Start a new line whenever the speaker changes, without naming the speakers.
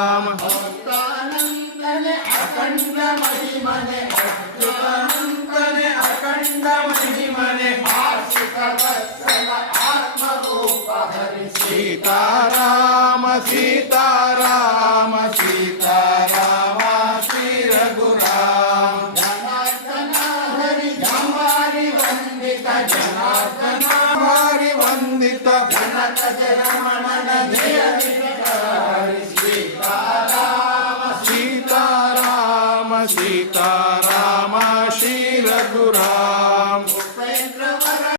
Rama ಭಕ್ತಾನಂದನೆ Akhanda ಮಹಿಮನೆ ಭಕ್ತಾನಂದನೆ Akhanda ಮಹಿಮನೆ ಭಾಷಿಕ Vatsala ಆತ್ಮರೂಪ Hari Seetharama Seetharama Seetharama Shri Raghurama Janardhana Hari ಜಮಾರಿ ವಂದಿತ Janardhana Sita